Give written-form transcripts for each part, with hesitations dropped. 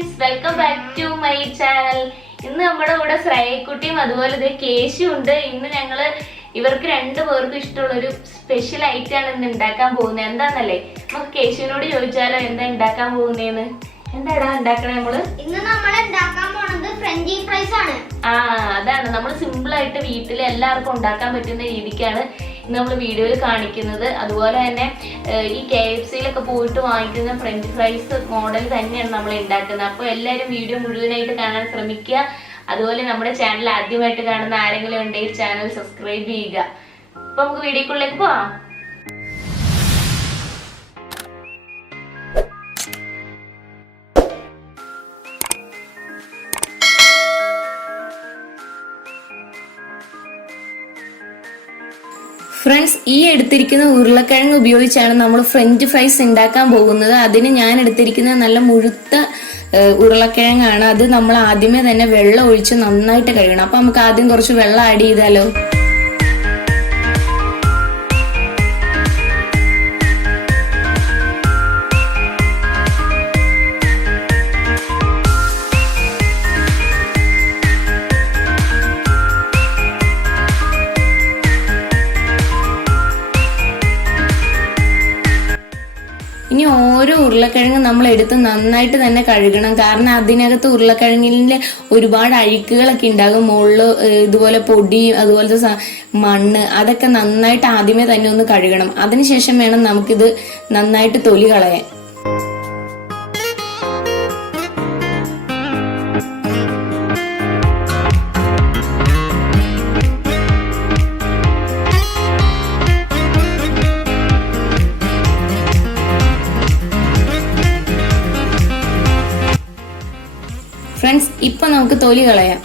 friends, welcome back to my channel. ഇന്ന് നമ്മുടെ കൂടെ ശ്രേയക്കുട്ടിയും അതുപോലെ ദേ കേശും ഉണ്ട്. ഇന്ന് ഞങ്ങള് ഇവർക്ക് രണ്ടുപേർക്കും ഇഷ്ടമുള്ള ഒരു സ്പെഷ്യൽ ഐറ്റം ആണ് ഇന്ന് ഉണ്ടാക്കാൻ പോകുന്നത്. എന്താന്നല്ലേ, നമുക്ക് കേശുവിനോട് ചോദിച്ചാലോ എന്താ ഉണ്ടാക്കാൻ പോകുന്നേന്ന്. എന്താടാ ഉണ്ടാക്കണേ നമ്മള്? ഇന്ന് നമ്മൾ ഉണ്ടാക്കാൻ പോണത് ഫ്രഞ്ച് ഫ്രൈസ് ആണ്. അതാണ് നമ്മൾ സിമ്പിൾ ആയിട്ട് വീട്ടിൽ എല്ലാവർക്കും ഉണ്ടാക്കാൻ പറ്റുന്ന രീതിക്കാണ് ഇന്ന് നമ്മൾ വീഡിയോയിൽ കാണിക്കുന്നത്. അതുപോലെ തന്നെ ഈ KFCയിലൊക്കെ പോയിട്ട് വാങ്ങിക്കുന്ന ഫ്രഞ്ച് ഫ്രൈസ് മോഡൽ തന്നെയാണ് നമ്മൾ ഉണ്ടാക്കുന്നത്. അപ്പോൾ എല്ലാവരും വീഡിയോ മുഴുവനായിട്ട് കാണാൻ ശ്രമിക്കുക. അതുപോലെ നമ്മുടെ ചാനൽ ആദ്യമായിട്ട് കാണുന്ന ആരെങ്കിലും ഉണ്ടെങ്കിൽ ചാനൽ സബ്സ്ക്രൈബ് ചെയ്യുക. അപ്പൊ നമുക്ക് വീഡിയോക്കുള്ളിലേക്ക് പോവാം. ഫ്രണ്ട്സ്, ഈ എടുത്തിരിക്കുന്ന ഉരുളക്കിഴങ്ങ് ഉപയോഗിച്ചാണ് നമ്മൾ ഫ്രഞ്ച് ഫ്രൈസ് ഉണ്ടാക്കാൻ പോകുന്നത്. അതിന് ഞാൻ എടുത്തിരിക്കുന്ന നല്ല മുഴുത്ത ഉരുളക്കിഴങ്ങാണ്. അത് നമ്മൾ ആദ്യമേ തന്നെ വെള്ളം ഒഴിച്ച് നന്നായിട്ട് കഴുകണം. അപ്പൊ നമുക്ക് ആദ്യം കുറച്ച് വെള്ളം ആഡ് ചെയ്താലോ? ഇനി ഓരോ ഉരുളക്കിഴങ്ങ് നമ്മൾ എടുത്ത് നന്നായിട്ട് തന്നെ കഴുകണം. കാരണം അതിനകത്ത് ഉരുളക്കിഴങ്ങിലെ ഒരുപാട് അഴുക്കുകളൊക്കെ ഉണ്ടാകും. മുകളിൽ ഇതുപോലെ പൊടി, അതുപോലത്തെ മണ്ണ്, അതൊക്കെ നന്നായിട്ട് ആദ്യമേ തന്നെ ഒന്ന് കഴുകണം. അതിനുശേഷം വേണം നമുക്കിത് നന്നായിട്ട് തൊലി കളയാൻ. ഫ്രണ്ട്സ്, ഇപ്പൊ നമുക്ക് തൊലി കളയാം.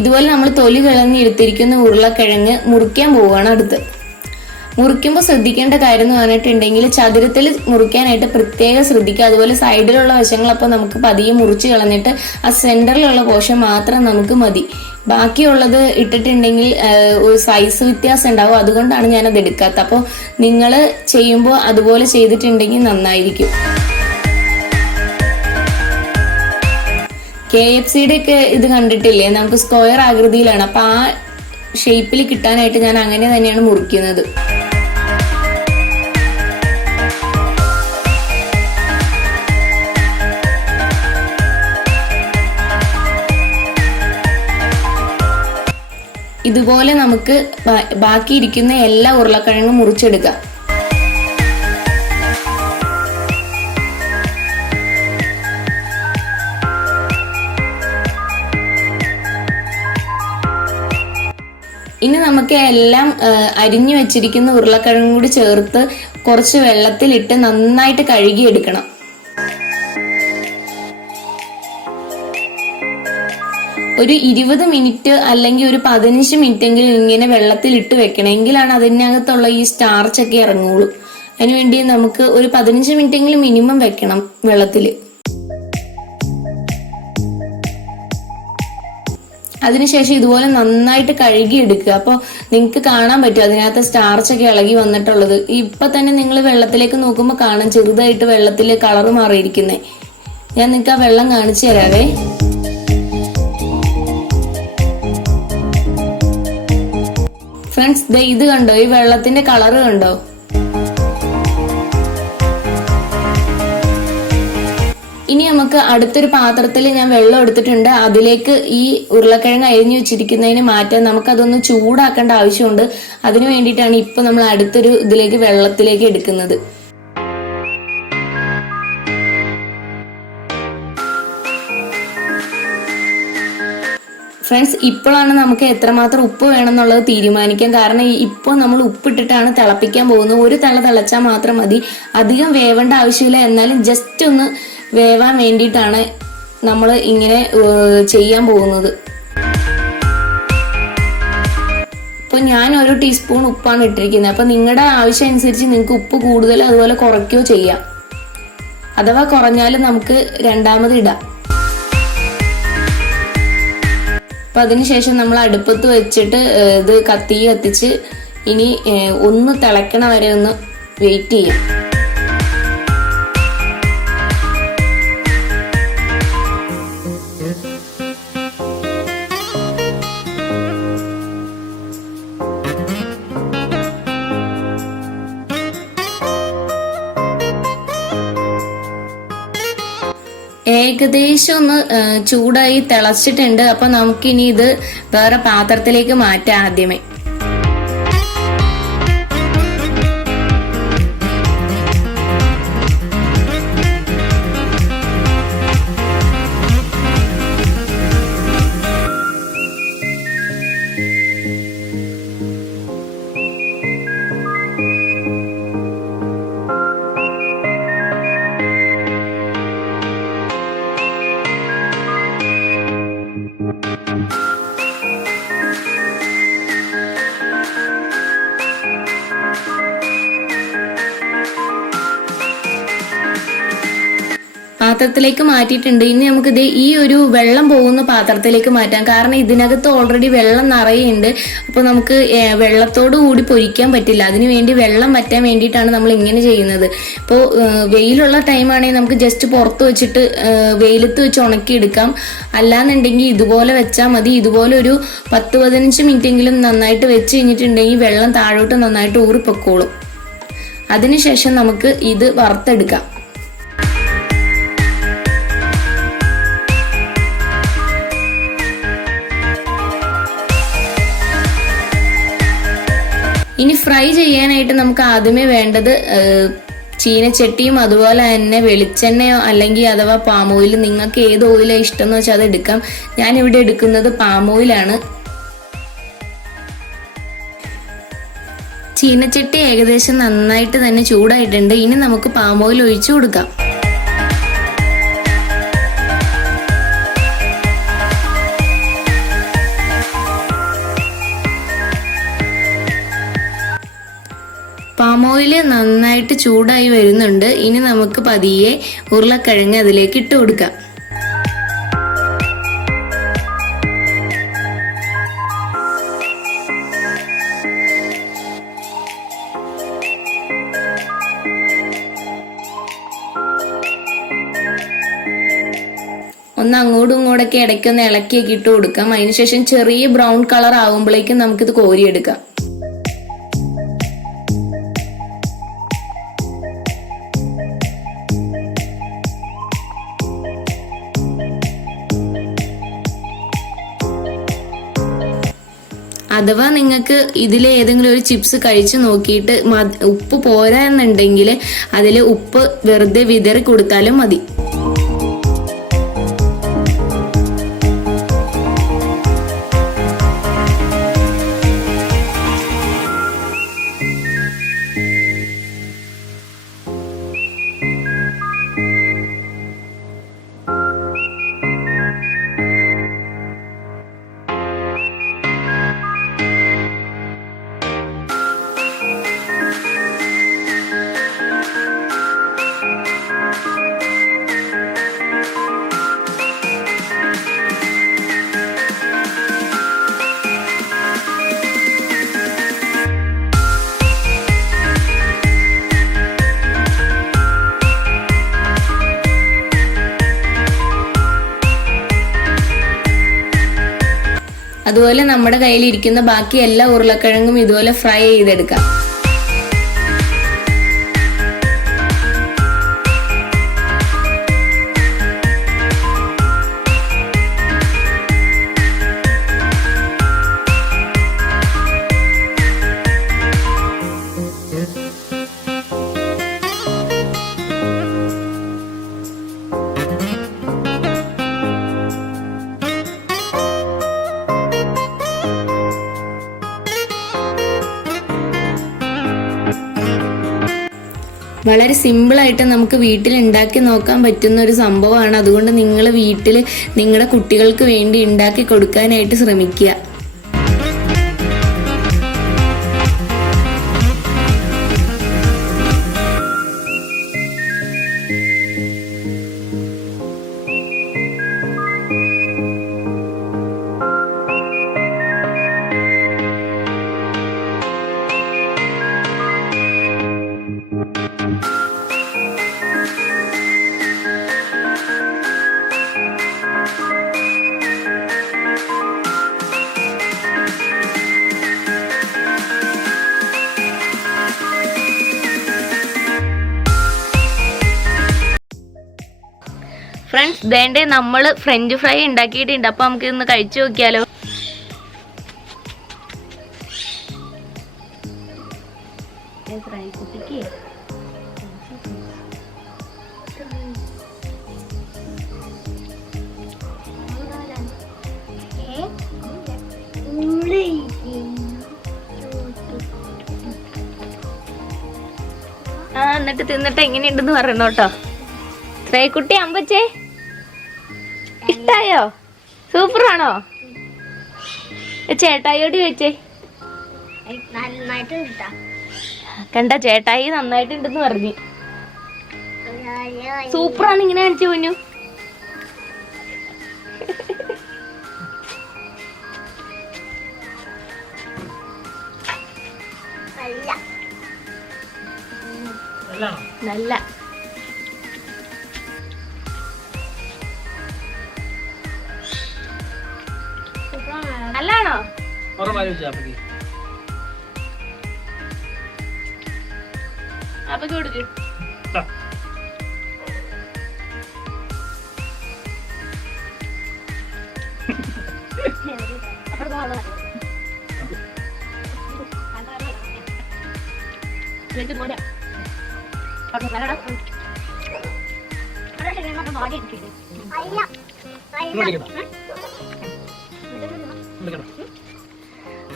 ഇതുപോലെ നമ്മൾ തൊലി കളഞ്ഞ് എടുത്തിരിക്കുന്ന ഉരുളക്കിഴങ്ങ് മുറിക്കാൻ പോവുകയാണ് അടുത്ത്. മുറിക്കുമ്പോൾ ശ്രദ്ധിക്കേണ്ട കാര്യം എന്ന് പറഞ്ഞിട്ടുണ്ടെങ്കിൽ ചതുരത്തിൽ മുറിക്കാനായിട്ട് പ്രത്യേകം ശ്രദ്ധിക്കുക. അതുപോലെ സൈഡിലുള്ള വശങ്ങളപ്പോൾ നമുക്ക് പതിയെ മുറിച്ച് കളഞ്ഞിട്ട് ആ സെന്ററിലുള്ള പോർഷൻ മാത്രം നമുക്ക് മതി. ബാക്കിയുള്ളത് ഇട്ടിട്ടുണ്ടെങ്കിൽ ഒരു സൈസ് വ്യത്യാസം ഉണ്ടാവും. അതുകൊണ്ടാണ് ഞാനത് എടുക്കാത്തത്. അപ്പോൾ നിങ്ങൾ ചെയ്യുമ്പോൾ അതുപോലെ ചെയ്തിട്ടുണ്ടെങ്കിൽ നന്നായിരിക്കും. KFCയുടെ ഒക്കെ ഇത് കണ്ടിട്ടില്ലേ, നമുക്ക് സ്ക്വയർ ആകൃതിയിലാണ്. അപ്പൊ ആ ഷേപ്പിൽ കിട്ടാനായിട്ട് ഞാൻ അങ്ങനെ തന്നെയാണ് മുറിക്കുന്നത്. ഇതുപോലെ നമുക്ക് ബാക്കിയിരിക്കുന്ന എല്ലാ ഉരുളക്കിഴങ്ങും മുറിച്ചെടുക്കാം. ഇനി നമുക്ക് എല്ലാം അരിഞ്ഞു വെച്ചിരിക്കുന്ന ഉരുളക്കിഴങ്ങും കൂടി ചേർത്ത് കുറച്ച് വെള്ളത്തിലിട്ട് നന്നായിട്ട് കഴുകിയെടുക്കണം. ഒരു 20 മിനിറ്റ് അല്ലെങ്കിൽ ഒരു 15 മിനിറ്റ് എങ്കിലും ഇങ്ങനെ വെള്ളത്തിലിട്ട് വെക്കണം. എങ്കിലാണ് അതിനകത്തുള്ള ഈ സ്റ്റാർച്ച് ഒക്കെ ഇറങ്ങുള്ളൂ. അതിനുവേണ്ടി നമുക്ക് ഒരു 15 മിനിറ്റ് എങ്കിലും മിനിമം വെക്കണം വെള്ളത്തിൽ. അതിനുശേഷം ഇതുപോലെ നന്നായിട്ട് കഴുകി എടുക്കുക. അപ്പോൾ നിങ്ങൾക്ക് കാണാൻ പറ്റും അതിനകത്ത് സ്റ്റാർച്ചൊക്കെ ഇളകി വന്നിട്ടുള്ളത്. ഇപ്പൊ തന്നെ നിങ്ങൾ വെള്ളത്തിലേക്ക് നോക്കുമ്പോൾ കാണാം ചെറുതായിട്ട് വെള്ളത്തിൽ കളർ മാറിയിരിക്കുന്നേ. ഞാൻ നിങ്ങൾക്ക് ആ വെള്ളം കാണിച്ചു തരാവേ. ഫ്രണ്ട്സ്, ഇത് കണ്ടോ, ഈ വെള്ളത്തിന്റെ കളറ് കണ്ടോ? ഇനി നമുക്ക് അടുത്തൊരു പാത്രത്തിൽ ഞാൻ വെള്ളം എടുത്തിട്ടുണ്ട്. അതിലേക്ക് ഈ ഉരുളക്കിഴങ്ങ് അരിഞ്ഞു വെച്ചിരിക്കുന്നതിന് മാറ്റാൻ നമുക്കതൊന്ന് ചൂടാക്കേണ്ട ആവശ്യമുണ്ട്. അതിനു വേണ്ടിയിട്ടാണ് ഇപ്പൊ നമ്മൾ അടുത്തൊരു ഇതിലേക്ക് വെള്ളത്തിലേക്ക് എടുക്കുന്നത്. ഫ്രണ്ട്സ്, ഇപ്പോഴാണ് നമുക്ക് എത്രമാത്രം ഉപ്പ് വേണമെന്നുള്ളത് തീരുമാനിക്കാം. കാരണം ഇപ്പോൾ നമ്മൾ ഉപ്പിട്ടിട്ടാണ് തിളപ്പിക്കാൻ പോകുന്നത്. ഒരു തിളച്ചാൽ മാത്രം മതി, അധികം വേവേണ്ട ആവശ്യമില്ല. എന്നാലും ജസ്റ്റ് ഒന്ന് വേവാൻ വേണ്ടിയിട്ടാണ് നമ്മൾ ഇങ്ങനെ ചെയ്യാൻ പോകുന്നത്. അപ്പോൾ ഞാൻ 1 ടീസ്പൂൺ ഉപ്പാണ് ഇട്ടിരിക്കുന്നത്. അപ്പോൾ നിങ്ങളുടെ ആവശ്യം അനുസരിച്ച് നിങ്ങൾക്ക് ഉപ്പ് കൂടുതൽ അതുപോലെ കുറയ്ക്കുകയോ ചെയ്യാം. അഥവാ കുറഞ്ഞാൽ നമുക്ക് രണ്ടാമത് ഇടാം. അപ്പം അതിനുശേഷം നമ്മൾ അടുപ്പത്ത് വെച്ചിട്ട് ഇത് കത്തിച്ച് ഇനി ഒന്ന് തിളക്കണ വരെ ഒന്ന് വെയിറ്റ് ചെയ്യാം. ഏകദേശം ഒന്ന് ചൂടായി തിളച്ചിട്ടുണ്ട്. അപ്പൊ നമുക്കിനി ഇത് വേറെ പാത്രത്തിലേക്ക് മാറ്റാം. ആദ്യമേ പാത്രത്തിലേക്ക് മാറ്റിയിട്ടുണ്ട്. ഇനി നമുക്കിത് ഈ ഒരു വെള്ളം പോകുന്ന പാത്രത്തിലേക്ക് മാറ്റാം. കാരണം ഇതിനകത്ത് ഓൾറെഡി വെള്ളം നിറയുണ്ട്. അപ്പോൾ നമുക്ക് വെള്ളത്തോട് കൂടി പൊരിക്കാൻ പറ്റില്ല. അതിനു വേണ്ടി വെള്ളം വറ്റാൻ വേണ്ടിയിട്ടാണ് നമ്മൾ ഇങ്ങനെ ചെയ്യുന്നത്. ഇപ്പോൾ വെയിലുള്ള ടൈമാണെങ്കിൽ നമുക്ക് ജസ്റ്റ് പുറത്ത് വെച്ചിട്ട് വെയിലത്ത് വെച്ച് ഉണക്കിയെടുക്കാം. അല്ലാന്നുണ്ടെങ്കിൽ ഇതുപോലെ വെച്ചാൽ മതി. ഇതുപോലെ ഒരു 10-15 മിനിറ്റെങ്കിലും നന്നായിട്ട് വെച്ച് കഴിഞ്ഞിട്ടുണ്ടെങ്കിൽ വെള്ളം താഴോട്ട് നന്നായിട്ട് ഊറിപ്പൊക്കോളും. അതിനുശേഷം നമുക്ക് ഇത് വറുത്തെടുക്കാം. ഇനി ഫ്രൈ ചെയ്യാനായിട്ട് നമുക്ക് ആദ്യമേ വേണ്ടത് ചീനച്ചട്ടിയും അതുപോലെ തന്നെ വെളിച്ചെണ്ണയോ അല്ലെങ്കിൽ അഥവാ പാം ഓയിൽ, നിങ്ങൾക്ക് ഏത് ഓയിലാണ് ഇഷ്ടം എന്ന് വെച്ചാൽ അത് എടുക്കാം. ഞാനിവിടെ എടുക്കുന്നത് പാം ഓയിലാണ്. ചീനച്ചട്ടി ഏകദേശം നന്നായിട്ട് തന്നെ ചൂടായിട്ടുണ്ട്. ഇനി നമുക്ക് പാം ഓയിൽ ഒഴിച്ചു കൊടുക്കാം. പാം ഓയിൽ നന്നായിട്ട് ചൂടായി വരുന്നുണ്ട്. ഇനി നമുക്ക് പതിയെ ഉരുളക്കിഴങ്ങ് അതിലേക്ക് ഇട്ട് കൊടുക്കാം. ഒന്ന് അങ്ങോട്ടും ഇങ്ങോട്ടൊക്കെ ഇടയ്ക്കൊന്ന് ഇളക്കിയൊക്കെ ഇട്ട് കൊടുക്കാം. അതിനുശേഷം ചെറിയ ബ്രൗൺ കളർ ആകുമ്പോഴേക്കും നമുക്കിത് കോരിയെടുക്കാം. അഥവാ നിങ്ങൾക്ക് ഇതിൽ ഏതെങ്കിലും ഒരു ചിപ്സ് കഴിച്ച് നോക്കിയിട്ട് ഉപ്പ് പോരാ എന്നുണ്ടെങ്കിൽ അതിൽ ഉപ്പ് വെറുതെ വിതറി കൊടുത്താലും മതി. അതുപോലെ നമ്മുടെ കയ്യിലിരിക്കുന്ന ബാക്കി എല്ലാ ഉരുളക്കിഴങ്ങും ഇതുപോലെ ഫ്രൈ ചെയ്തെടുക്കാം. വളരെ സിമ്പിളായിട്ട് നമുക്ക് വീട്ടിൽ ഉണ്ടാക്കി നോക്കാൻ പറ്റുന്ന ഒരു സംഭവമാണ്. അതുകൊണ്ട് നിങ്ങൾ വീട്ടിൽ നിങ്ങളുടെ കുട്ടികൾക്ക് വേണ്ടി ഉണ്ടാക്കി കൊടുക്കാനായിട്ട് ശ്രമിക്കുക. ഫ്രണ്ട്സ്, ദേണ്ടേ നമ്മൾ ഫ്രഞ്ച് ഫ്രൈ ഉണ്ടാക്കിയിട്ടുണ്ട്. അപ്പൊ നമുക്ക് ഇന്ന് കഴിച്ചു നോക്കിയാലോ. എന്നിട്ട് തിന്നിട്ട് എങ്ങനെയുണ്ടെന്ന് പറയണോ കേട്ടോ. ശ്രേക്കുട്ടി, അമ്പച്ചേ ഇഷ്ടായോ? സൂപ്പറാണോ? ചേട്ടായിയോട് ചോദിച്ചേ. കണ്ട, ചേട്ടായി നന്നായിട്ടുണ്ടെന്ന് പറഞ്ഞു. സൂപ്പറാണ്. ഇങ്ങനെ കാണിച്ചു കുഞ്ഞു. നല്ല നല്ലാണോ? അപ്പൊ കൊടുക്ക്.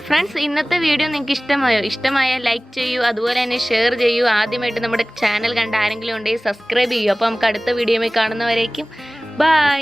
ഫ്രണ്ട്സ്, ഇന്നത്തെ വീഡിയോ നിങ്ങൾക്ക് ഇഷ്ടമായാൽ ലൈക്ക് ചെയ്യൂ, അതുപോലെ തന്നെ ഷെയർ ചെയ്യൂ. ആദ്യമായിട്ട് നമ്മുടെ ചാനൽ കണ്ട ആരെങ്കിലും ഉണ്ടെങ്കിൽ സബ്സ്ക്രൈബ് ചെയ്യൂ. അപ്പോൾ നമുക്ക് അടുത്ത വീഡിയോയിൽ കാണുന്നവരേക്കും ബൈ.